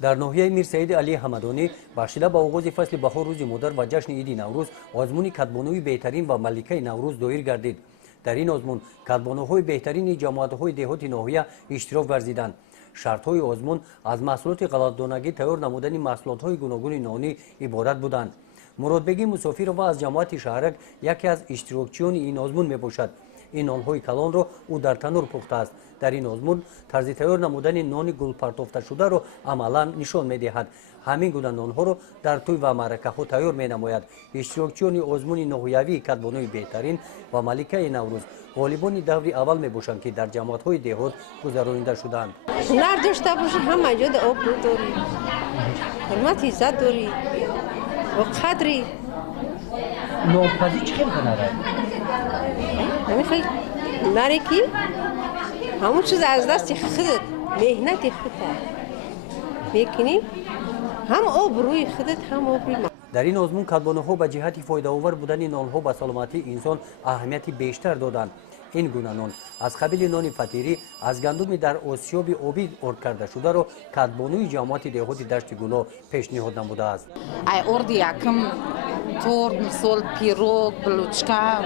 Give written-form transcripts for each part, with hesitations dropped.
در ناحیه میر سعید علی حمدانی بخشیده به آغاز فصل بهار روز مادر و جشن عید نوروز آزمون کدبانوی بهترین و ملکه نوروز دایر گردید. در این آزمون کدبانوهای بهترین جماعت‌های دهات ناحیه اشتراک ورزیدند. شرط‌های آزمون از محصولات غلط‌دانگی تیار نمودن محصولات‌های گوناگون نانی عبارت بودند. مرادبگی مسافر و از جماعت شهرک یکی از اشتراکچیان این آزمون میباشد. این نان‌های کلان را او در تنور پخته است. در این آزمون طرز تیار نمودن نان گل پرتافته شده را عملا نشان می‌دهد. همین گونه نان‌ها را در توی و معرکه‌ها تیار می‌نماید. اشتراکچیان آزمون ناحیوی کدبانوی بهترین و ملکه نوروز غالبان دور اول میباشند که در جماعت‌های دهات گذرانیده شدند. هنر داشته باشی همه جا آبرو داری، حرمت عزت داری و قدری. نامپذیر چه خیلی هنره؟ همین خیلی هنره که همون چیز از دست خودت مهنت خودت میکنی، هم آبروی خودت هم آبروی من. در این آزمون کدبانوها به جهت فایده آور بودن نانها به سلامتی انسان اهمیت بیشتر دادند. این گونه نان از قبیل نان فطیری از گندم در آسیاب آبی ارد کرده شده را کدبانوی جماعت دهات دشت گلا پیشنهاد نموده است. ای ارد یکم تورت مثل پیروگ بلوچکا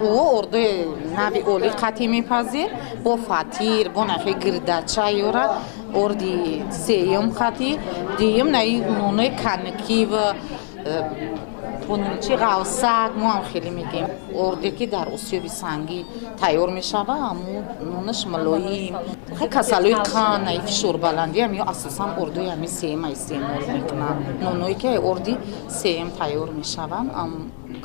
او ارده نوی اولی قطعی میپذیر با فطیر با نخی گردچه یورا اردی سیم قطعی دیم نوی نونه کنکی و بونچی غوسک ما هم خیلی میگیم. ارده که در آسیاب سنگی تیار میشوه همون نونش ملایم خیلی کسلوی قن نوی فشار بلندی هم یا اساسا ارده همی سیم استعمال میکنن. نونایی که اردی سیم تیار میشون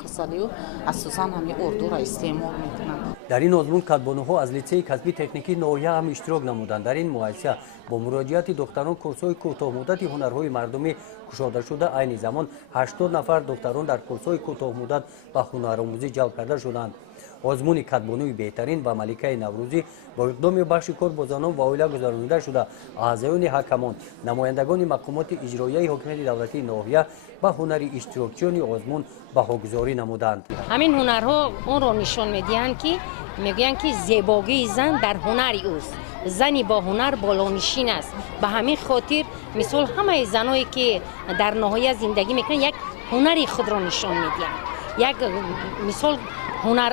کسلیو اساسا همی اردو را استعمال میکنن. در این آزمون کدبانوها از لیسه کسبی تکنیکی ناحیه هم اشتراک نمودند. در این مؤسسه با مراجعت دختران کورس‌های کوتاه مدت هنرهای مردمی گشاده شده، عین زمان 80 نفر دختران در کورس‌های کوتاه مدت به هنرآموزی جلب کرده شدند. آزمون کدبانوی بهترین و ملکه نوروزی با اقدام بخش کار با زنان و اولیاء گذرانیده شده. اعضایان حکمان، نمایندگان مقامات اجرایی حکومت دولتی ناحیه و هنری اشتراکچیان آزمون بهاگذاری نمودند. همین هنرها اون رو نشان میدهند که میگویند که زیبایی زن در هنری اوست. زنی با هنر بالانشین است. به همین خاطر مثل همه زنایی که در ناحیه زندگی میکنن یک هنری خود را نشان میدهند. یک مثال هنر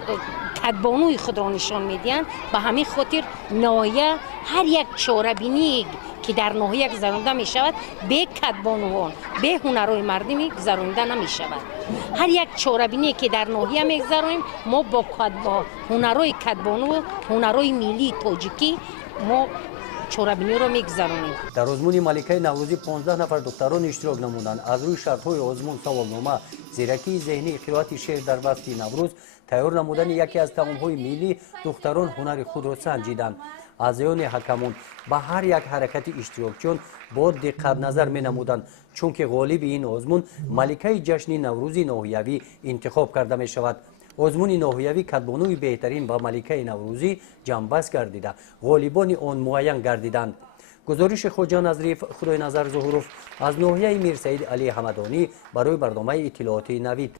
کدبانوی خود را نشان میدهند. به همین خاطر ناحیه هر یک چاره‌بینی که در ناحیه گذرانده می شود به کدبانوان به هنرهای مردمی گذرانده نمی شود. هر یک چاره‌بینی که در ناحیه می گذرانیم ما با هنرهای کدبانو هنرهای ملی تاجیکی ما چاره‌بینی را می‌گذرانیم. در آزمون ملکه نوروزی 15 نفر دختران اشتراک نمودند. از روی شرط‌های آزمون سوالنامه، زیرکی ذهنی، قرائت شعر در فصل نوروز، تیار نمودن یکی از طعام‌های ملی، دختران هنر خود را سنجیدند. اعضایان حکمان به هر یک حرکت اشتراکچیان با دقت نظر می‌نمودند، چون که غالب این آزمون ملکه جشن نوروزی ناحیوی انتخاب کرده می‌شود. آزمون ناحیوی کدبانوی بهترین و ملکه نوروزی جنبست گردیده، غالبان آن معین گردیدند. گزارش خوجا نظریف خدای نظر ظهوروف از ناحیه میر سعید علی حمدانی برای برنامه اطلاعاتی نوید.